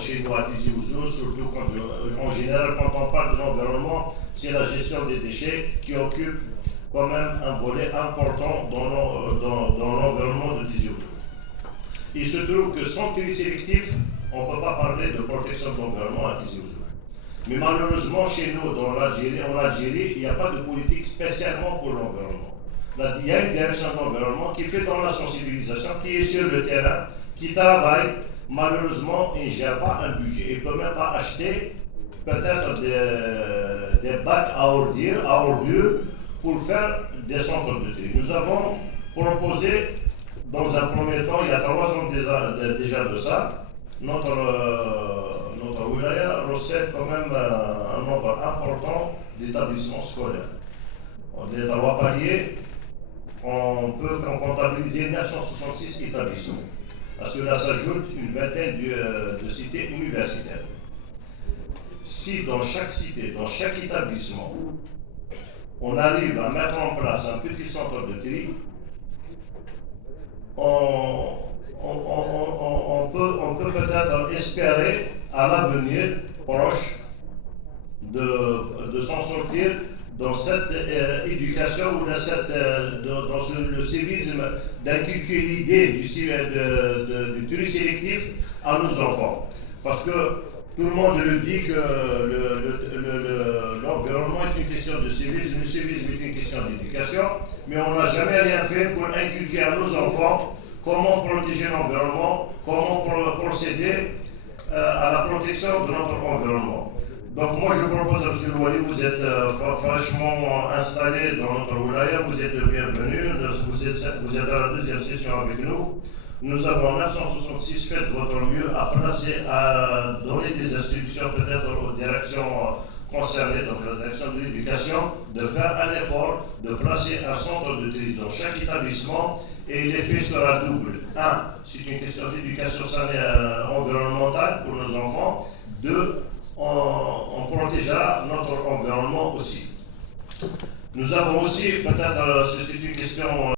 chez nous à Tizi Ouzou, surtout en général quand on parle de l'environnement, c'est la gestion des déchets qui occupe quand même un volet important dans l'environnement de Tizi Ouzou. Il se trouve que sans tri sélectif, on ne peut pas parler de protection de l'environnement à Tizi Ouzou. Mais malheureusement, chez nous, en Algérie, il n'y a pas de politique spécialement pour l'environnement. Il y a une direction de l'environnement qui fait dans la sensibilisation, qui est sur le terrain, qui travaille. Malheureusement, il ne gère pas un budget. Il ne peut même pas acheter peut-être des bacs à ordures pour faire des centres de tri. Nous avons proposé, dans un premier temps, il y a 3 ans déjà de ça, notre wilaya recèle quand même un nombre important d'établissements scolaires. Les 3 paliers, on peut comptabiliser 966 établissements. À cela s'ajoute une vingtaine de cités universitaires. Si dans chaque cité, dans chaque établissement, on arrive à mettre en place un petit centre de tri, on peut peut-être espérer à l'avenir proche de s'en sortir dans cette éducation ou dans le civisme d'inculquer l'idée du tri sélectif à nos enfants. Parce que tout le monde le dit que l'environnement est une question de civisme, le civisme est une question d'éducation, mais on n'a jamais rien fait pour inculquer à nos enfants comment protéger l'environnement, comment procéder à la protection de notre environnement. Donc moi je propose à M. Louali, vous êtes fraîchement installé dans notre wilaya, vous êtes le bienvenu, vous êtes à la 2e session avec nous. Nous avons 966, faites votre mieux à donner des instructions peut-être aux directions concernées, donc la direction de l'éducation, de faire un effort, de placer un centre de tri dans chaque établissement et l'effet sera double. 1, c'est une question d'éducation environnementale pour nos enfants. 2, on protégera notre environnement aussi. Nous avons aussi, peut-être, c'est une question